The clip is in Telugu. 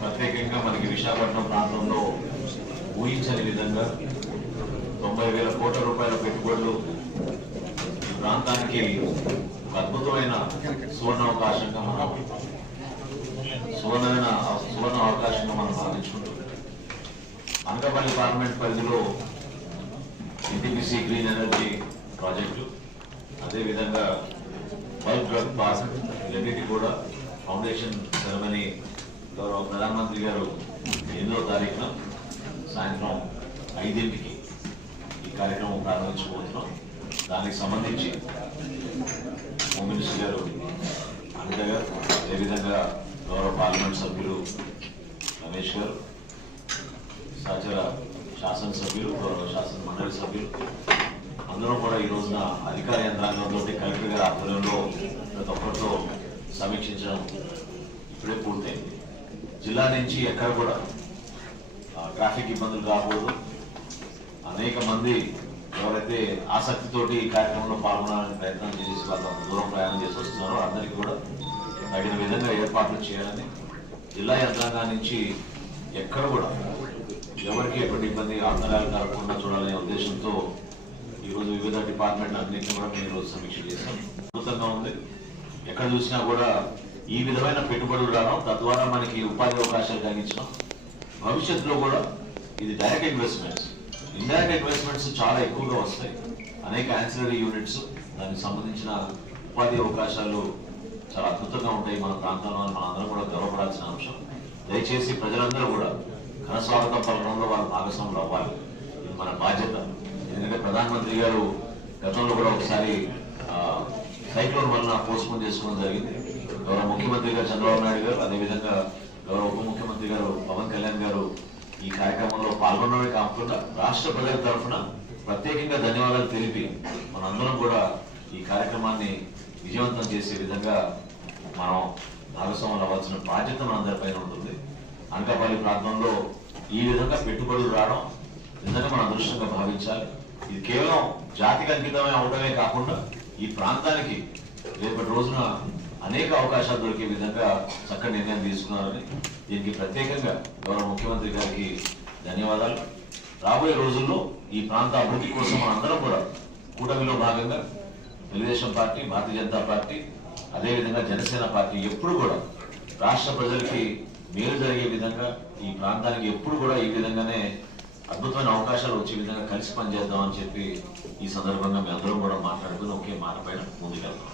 ప్రత్యేకంగా మనకి విశాఖపట్నం ప్రాంతంలో ఊహించని విధంగా 90,000 కోట్ల రూపాయల పెట్టుబడులు ఈ ప్రాంతానికి ఒక అద్భుతమైన సువర్ణ అవకాశంగా మనం భావించుకుంటున్నాం. అనకాపల్లి పార్లమెంట్ పరిధిలో ఎన్టీపీసీ గ్రీన్ ఎనర్జీ ప్రాజెక్టు, అదేవిధంగా బల్క్ డ్రగ్ పార్క్, ఇవన్నిటి కూడా ఫౌండేషన్ సెరమనీ గౌరవ ప్రధానమంత్రి గారు 8వ తారీఖున సాయంత్రం 5ంటికి ఈ కార్యక్రమం ప్రారంభించబోతున్నాం. దానికి సంబంధించి హోమ్ మినిస్టర్ గారు అనిత గారు, అదేవిధంగా గౌరవ పార్లమెంట్ సభ్యులు రమేష్ గారు, సహచర శాసనసభ్యులు, గౌరవ శాసన మండలి సభ్యులు అందరూ కూడా ఈ రోజున అధికార యంత్రాంగంతో కలెక్టర్ గారి ఆధ్వర్యంలో ప్రతి ఒక్కరితో సమీక్షించడం ఇప్పుడే పూర్తయింది. జిల్లా నుంచి ఎక్కడ కూడా ట్రాఫిక్ ఇబ్బందులు కాకూడదు. అనేక మంది ఎవరైతే ఆసక్తితోటి ఈ కార్యక్రమంలో పాల్గొనాలని ప్రయత్నం చేసి వాళ్ళ దూరం ప్రయాణం చేసి వస్తున్నారో అందరికీ కూడా తగిన విధంగా ఏర్పాట్లు చేయాలని, జిల్లా యంత్రాంగం నుంచి ఎక్కడ కూడా ఎవరికి ఎటువంటి ఇబ్బంది అంతరాలు కలగకుండా చూడాలనే ఉద్దేశంతో ఈరోజు వివిధ డిపార్ట్మెంట్ అన్నింటినీ కూడా మేము ఈరోజు సమీక్ష చేస్తాం. అద్భుతంగా ఉంది. ఎక్కడ చూసినా కూడా ఈ విధమైన పెట్టుబడులు రావడం, తద్వారా మనకి ఉపాధి అవకాశాలు కలిగించడం, భవిష్యత్తులో కూడా ఇది డైరెక్ట్ ఇన్వెస్ట్మెంట్స్, ఇండైరెక్ట్ ఇన్వెస్ట్మెంట్స్ చాలా ఎక్కువగా వస్తాయి. అనేక యాన్సిలరీ యూనిట్స్, దానికి సంబంధించిన ఉపాధి అవకాశాలు చాలా అద్భుతంగా ఉంటాయి మన ప్రాంతంలో. మన అందరం కూడా గర్వపడాల్సిన అంశం. దయచేసి ప్రజలందరూ కూడా ఘన స్వాగతం పలకంలో వాళ్ళ భాగస్వాములు అవ్వాలి. ఇది మన బాధ్యత. ఎందుకంటే ప్రధానమంత్రి గారు గతంలో కూడా ఒకసారి సైక్లోన్ వలన పోస్ట్పోన్ చేసుకోవడం జరిగింది. గౌరవ ముఖ్యమంత్రి గారు చంద్రబాబు నాయుడు గారు, అదేవిధంగా గౌరవ ఉప ముఖ్యమంత్రి గారు పవన్ కళ్యాణ్ గారు ఈ కార్యక్రమంలో పాల్గొనడమే కాకుండా రాష్ట్ర ప్రజల తరఫున ప్రత్యేకంగా ధన్యవాదాలు తెలిపి మనందరం కూడా ఈ కార్యక్రమాన్ని విజయవంతం చేసే విధంగా మనం భాగస్వాములు అవ్వాల్సిన బాధ్యత మనందరిపైన ఉంటుంది. అనకాపల్లి ప్రాంతంలో ఈ విధంగా పెట్టుబడులు రావడం నిజంగా మనం అదృష్టంగా భావించాలి. ఇది కేవలం జాతికి అంకితమే అవడమే కాకుండా ఈ ప్రాంతానికి రేపటి రోజున అనేక అవకాశాలు దొరికే విధంగా చక్కటి నిర్ణయం తీసుకున్నారని, దీనికి ప్రత్యేకంగా గౌరవ ముఖ్యమంత్రి గారికి ధన్యవాదాలు. రాబోయే రోజుల్లో ఈ ప్రాంత అభివృద్ధి కోసం మనందరం కూడా కూటమిలో భాగంగా తెలుగుదేశం పార్టీ, భారతీయ జనతా పార్టీ, అదేవిధంగా జనసేన పార్టీ ఎప్పుడు కూడా రాష్ట్ర ప్రజలకి మేలు జరిగే విధంగా, ఈ ప్రాంతానికి ఎప్పుడు కూడా ఈ విధంగానే అద్భుతమైన అవకాశాలు వచ్చే విధంగా కలిసి పనిచేద్దామని చెప్పి ఈ సందర్భంగా మేము అందరం కూడా మాట్లాడుకుని ఒకే మాట పైన ముందుకెళ్తాం.